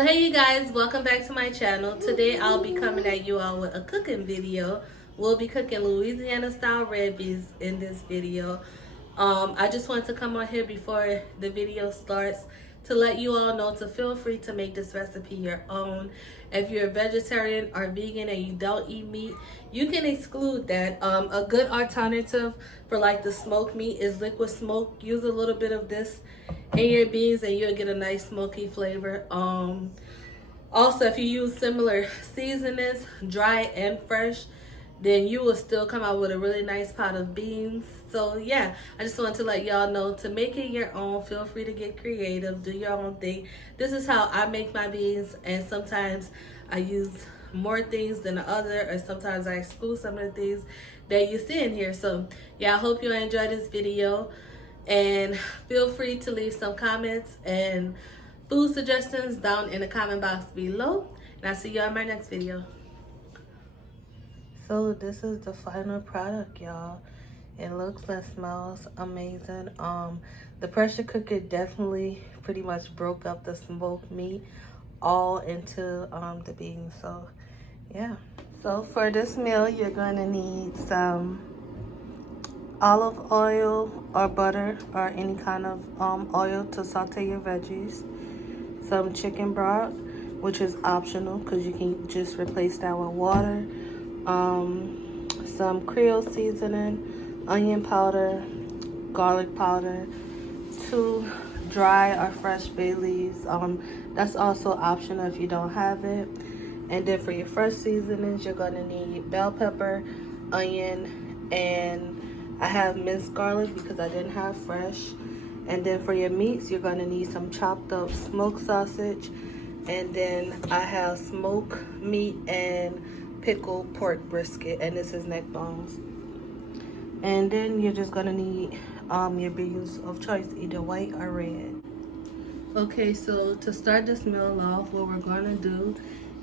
Hey you guys, welcome back to my channel. Today I'll be coming at you all with a cooking video. We'll be cooking Louisiana style red beans in this video. I just want to come on here before the video starts to let you all know to feel free to make this recipe your own. If you're a vegetarian or vegan and you don't eat meat, you can exclude that. A good alternative for like the smoked meat is liquid smoke. Use a little bit of this in your beans and you'll get a nice smoky flavor. Also, if you use similar seasonings, dry and fresh, then you will still come out with a really nice pot of beans. So yeah, I just want to let y'all know to make it your own. Feel free to get creative, do your own thing. This is how I make my beans, and sometimes I use more things than the other, or sometimes I exclude some of the things that you see in here. So yeah, I hope you enjoy this video, and feel free to leave some comments and food suggestions down in the comment box below, and I'll see you in my next video. So this is the final product, y'all. It looks and smells amazing. The pressure cooker definitely pretty much broke up the smoked meat all into the beans. So yeah. So for this meal, you're gonna need some olive oil or butter or any kind of oil to saute your veggies. Some chicken broth, which is optional because you can just replace that with water. Some Creole seasoning, onion powder, garlic powder, 2 dry or fresh bay leaves. That's also optional if you don't have it. And then for your fresh seasonings, you're gonna need bell pepper, onion, and I have minced garlic because I didn't have fresh. And then for your meats, you're gonna need some chopped up smoked sausage, and then I have smoked meat and pickled pork brisket, and this is neck bones. And then you're just gonna need your beans of choice, either white or red. Okay, so to start this meal off, what we're gonna do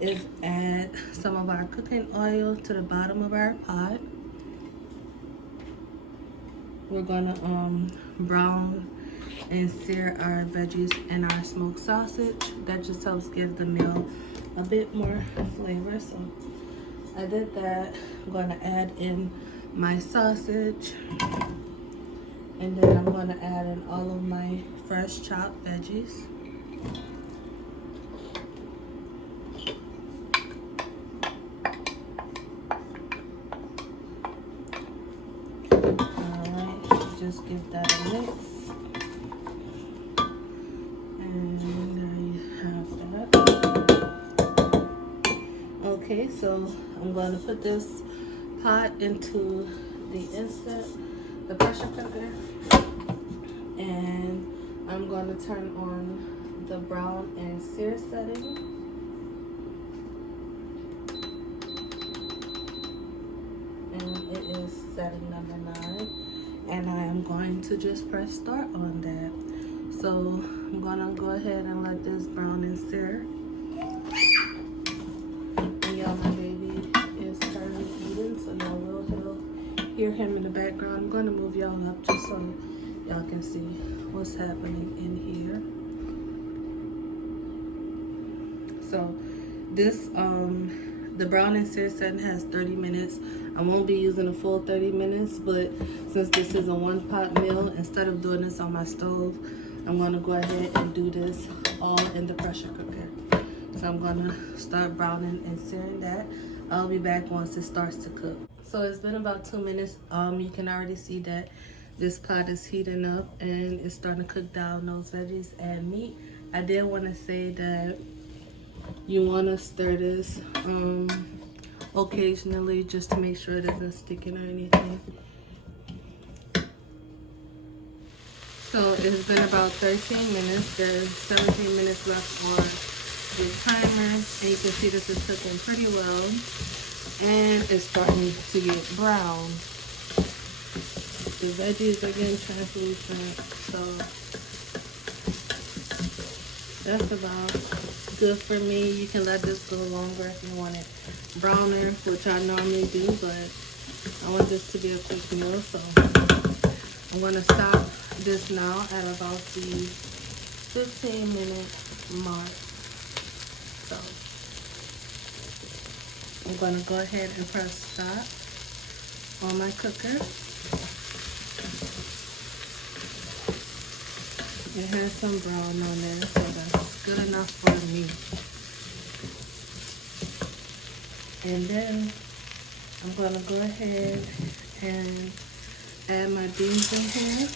is add some of our cooking oil to the bottom of our pot. We're gonna brown and sear our veggies and our smoked sausage. That just helps give the meal a bit more flavor. So I did that. I'm gonna add in my sausage, and then I'm gonna add in all of my fresh chopped veggies. Alright, just give that a mix. Okay, so I'm going to put this pot into the pressure cooker, and I'm going to turn on the brown and sear setting. And it is setting number 9, and I am going to just press start on that. So I'm going to go ahead and let this brown and sear. Y'all, my baby is currently eating, so y'all will hear him in the background. I'm going to move y'all up just so y'all can see what's happening in here. So this the brown and sear setting has 30 minutes. I won't be using a full 30 minutes, but since this is a one pot meal, instead of doing this on my stove, I'm going to go ahead and do this all in the pressure cooker. So I'm gonna start browning and searing that. I'll be back once it starts to cook. So it's been about 2 minutes. You can already see that this pot is heating up and it's starting to cook down those veggies and meat. I did want to say that you want to stir this occasionally just to make sure it isn't sticking or anything. So it's been about 13 minutes. There's 17 minutes left for the timer, and you can see this is cooking pretty well, and it's starting to get brown. The veggies are getting translucent, so that's about good for me. You can let this go longer if you want it browner, which I normally do, but I want this to be a quick meal, so I'm going to stop this now at about the 15-minute mark. So I'm gonna go ahead and press stop on my cooker. It has some brown on there, so that's good enough for me. And then I'm gonna go ahead and add my beans in here.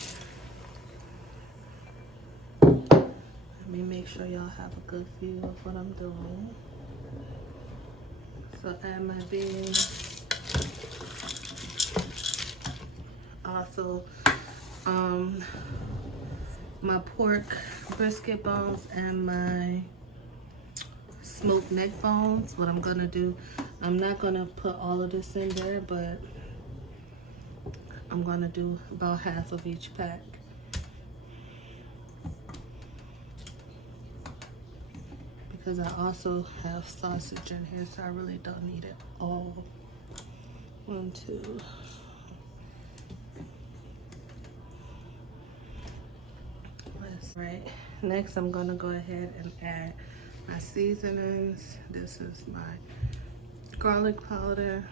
Let me make sure y'all have a good view of what I'm doing. So add my beans. Also, my pork brisket bones and my smoked neck bones. What I'm gonna do, I'm not gonna put all of this in there, but I'm gonna do about half of each pack. Because I also have sausage in here, so I really don't need it all. 1, 2. Right. Next, I'm gonna go ahead and add my seasonings. This is my garlic powder,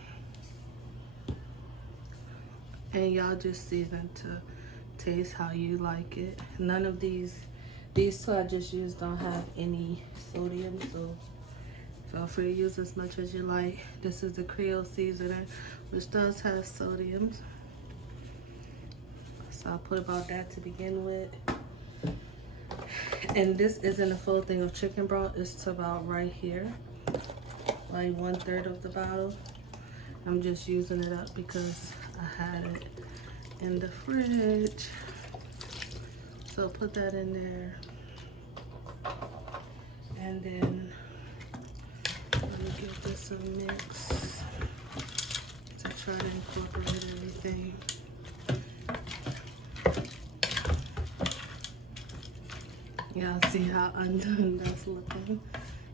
and y'all just season to taste how you like it. None of these two I just used don't have any sodium, so feel free to use as much as you like. This is the Creole seasoning, which does have sodium, so I'll put about that to begin with. And this isn't a full thing of chicken broth, it's about right here, like 1/3 of the bottle. I'm just using it up because I had it in the fridge. So put that in there. And then let me give this a mix to try to incorporate everything. Y'all see how undone that's looking.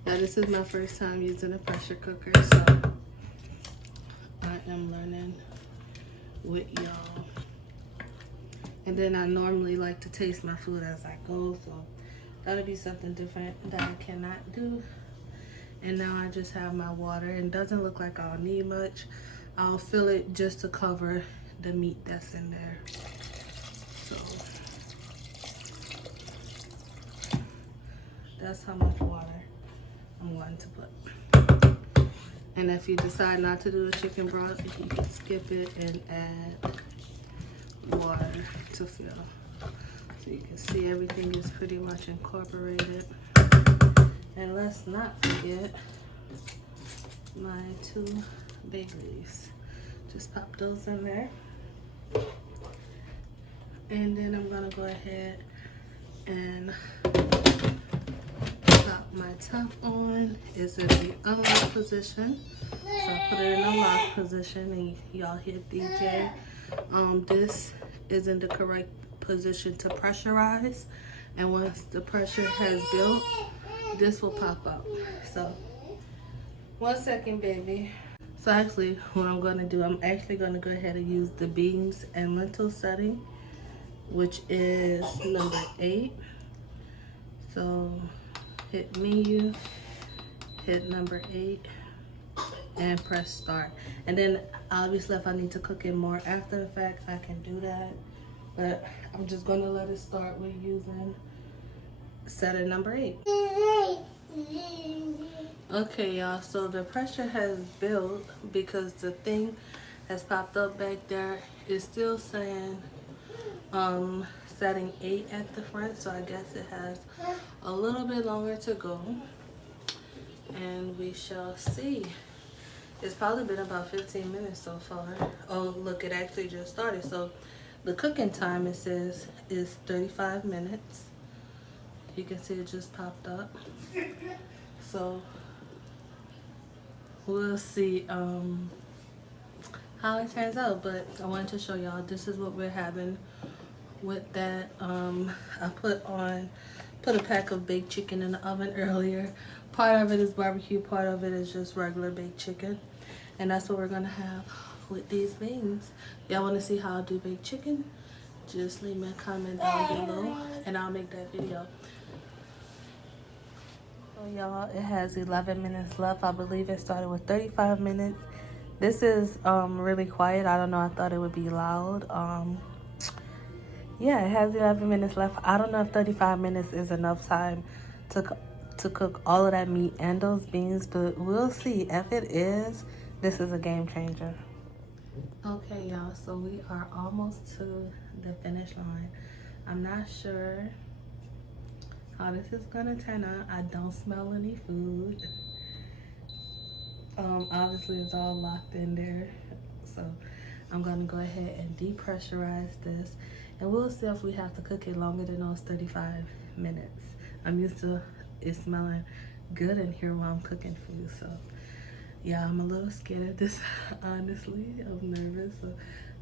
Yeah, this is my first time using a pressure cooker, so I am learning with y'all. And then I normally like to taste my food as I go, so that'll be something different that I cannot do. And now I just have my water, and it doesn't look like I'll need much. I'll fill it just to cover the meat that's in there. So that's how much water I'm going to put. And if you decide not to do the chicken broth, you can skip it and add water to fill. So you can see everything is pretty much incorporated. And let's not forget my 2 bay leaves. Just pop those in there. And then I'm gonna go ahead and pop my top on. It's in the unlock position. So I put it in the lock position and y'all hit DJ. This is in the correct position to pressurize. And once the pressure has built, this will pop up. So 1 second, baby. So actually what I'm gonna do, I'm actually gonna go ahead and use the beans and lentil setting, which is number 8. So hit menu, hit number 8, and press start. And then obviously if I need to cook it more after the fact, I can do that. But I'm just gonna let it start with using setting number 8. Okay, y'all, so the pressure has built because the thing has popped up back there. It's still saying setting 8 at the front, so I guess it has a little bit longer to go, and we shall see. It's probably been about 15 minutes so far. Oh look, it actually just started. So the cooking time, it says, is 35 minutes. You can see it just popped up. So we'll see how it turns out, but I wanted to show y'all this is what we're having with that. I put a pack of baked chicken in the oven earlier. Part of it is barbecue, part of it is just regular baked chicken, and that's what we're gonna have with these beans. Y'all want to see how I do baked chicken? Just leave me a comment down below and I'll make that video. So y'all, it has 11 minutes left. I believe it started with 35 minutes. This is really quiet. I don't know, I thought it would be loud. Yeah, it has 11 minutes left. I don't know if 35 minutes is enough time to cook all of that meat and those beans, but we'll see. If it is, this is a game changer. Okay, y'all, so we are almost to the finish line. I'm not sure how this is gonna turn out. I don't smell any food. Obviously it's all locked in there, so I'm gonna go ahead and depressurize this, and we'll see if we have to cook it longer than those 35 minutes. I'm used to it smelling good in here while I'm cooking food, so yeah, I'm a little scared of this. Honestly, I'm nervous, so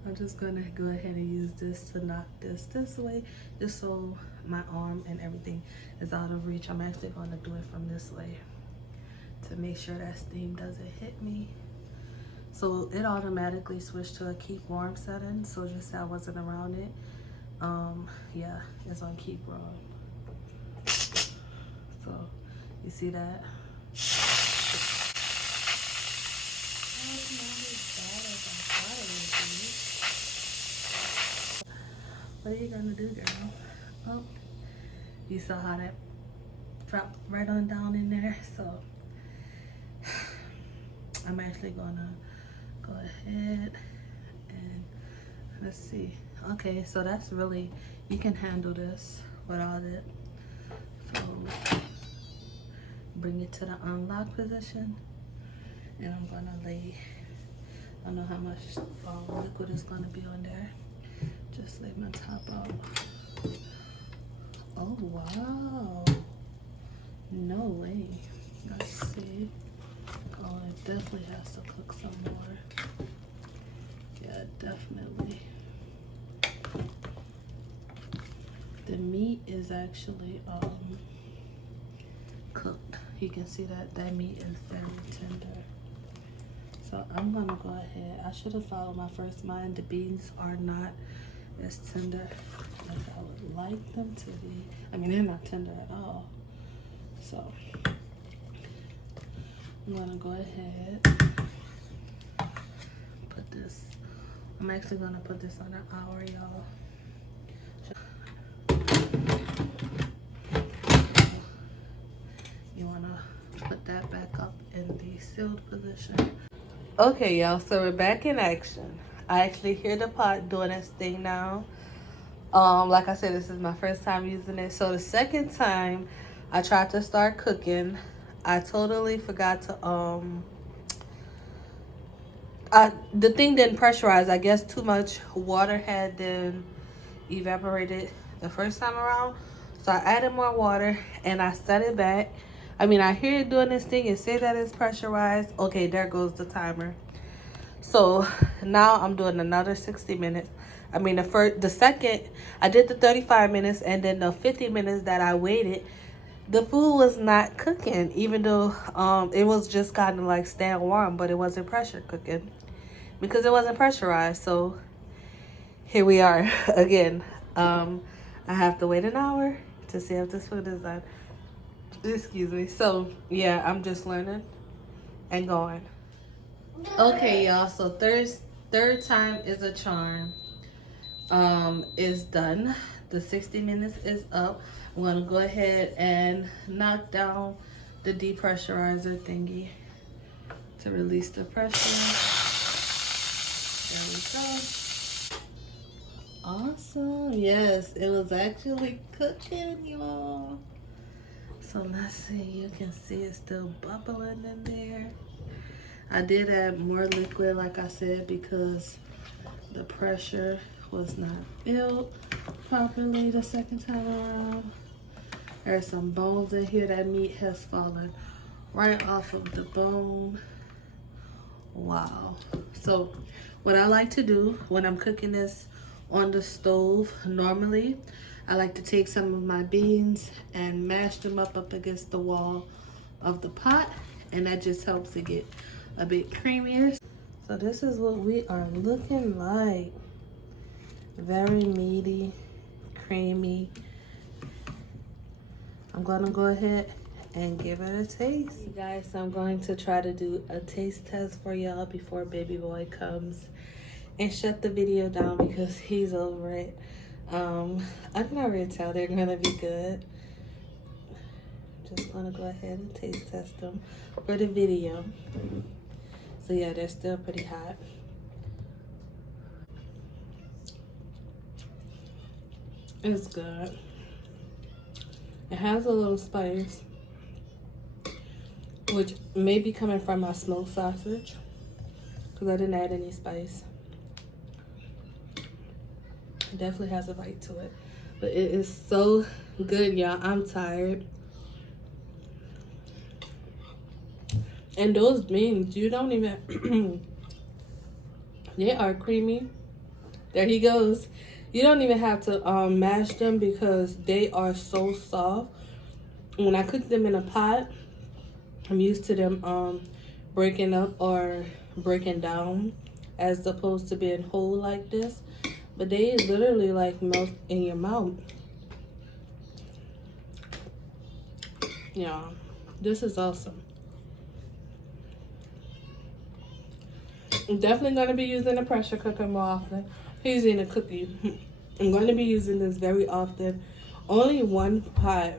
I'm just gonna go ahead and use this to knock this way, just so my arm and everything is out of reach. I'm actually gonna do it from this way to make sure that steam doesn't hit me. So it automatically switched to a keep warm setting, so just so I wasn't around it. Yeah, it's on keep warm. So you see that? What are you gonna do, girl? Oh, you saw how that dropped right on down in there. So I'm actually gonna go ahead and let's see. Okay, so that's really, you can handle this without it. So bring it to the unlock position, and I'm gonna lay, I don't know how much liquid is gonna be on there. Just lay my top out. Oh wow, no way. Let's see. Oh, it definitely has to cook some more. Yeah, definitely. The meat is actually cooked. You can see that meat is very tender. So I'm gonna go ahead. I should have followed my first mind. The beans are not as tender as I would like them to be. I mean, they're not tender at all. So I'm gonna go ahead, put this, I'm actually gonna put this on an hour, y'all. You wanna put that back up in the sealed position. Okay, y'all, so we're back in action. I actually hear the pot doing its thing now. Like I said, this is my first time using it. So the second time I tried to start cooking, I totally forgot to the thing didn't pressurize. I guess too much water had been evaporated the first time around. So I added more water and I set it back. I mean, I hear it doing this thing. It says that it's pressurized. Okay, there goes the timer. So now I'm doing another 60 minutes. I mean, the second, I did the 35 minutes, and then the 50 minutes that I waited, the food was not cooking, even though it was just kind of like staying warm, but it wasn't pressure cooking because it wasn't pressurized. So here we are again. I have to wait an hour to see if this food is done. Excuse me. So yeah, I'm just learning and going. Okay, y'all, so third time is a charm. Is done. The 60 minutes is up. I'm gonna go ahead and knock down the depressurizer thingy to release the pressure. There we go. Awesome. Yes, it was actually cooking, y'all. So let's see, you can see it's still bubbling in there. I did add more liquid, like I said, because the pressure was not built properly the second time around. There's some bones in here. That meat has fallen right off of the bone. Wow. So what I like to do when I'm cooking this on the stove, normally I like to take some of my beans and mash them up against the wall of the pot, and that just helps it get a bit creamier. So this is what we are looking like. Very meaty, creamy. I'm gonna go ahead and give it a taste. You guys, I'm going to try to do a taste test for y'all before baby boy comes and shut the video down because he's over it. I can already tell they're gonna be good. Just gonna go ahead and taste test them for the video. So yeah, they're still pretty hot. It's good. It has a little spice, which may be coming from my smoked sausage because I didn't add any spice. It definitely has a bite to it, but it is so good, y'all. I'm tired. And those beans, you don't even they are creamy. There he goes. You don't even have to mash them because they are so soft. When I cook them in a pot, I'm used to them breaking up or breaking down as opposed to being whole like this. But they literally like melt in your mouth. Yeah, this is awesome. I'm definitely going to be using a pressure cooker more often. He's in a cookie. I'm going to be using this very often. Only one pot.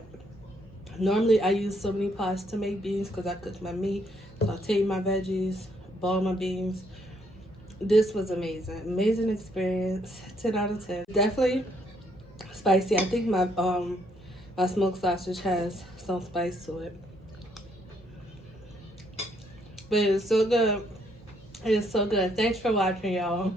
Normally, I use so many pots to make beans because I cook my meat, saute my veggies, boil my beans. This was amazing. Amazing experience. 10 out of 10. Definitely spicy. I think my smoked sausage has some spice to it. But it's so good. It is so good. Thanks for watching, y'all.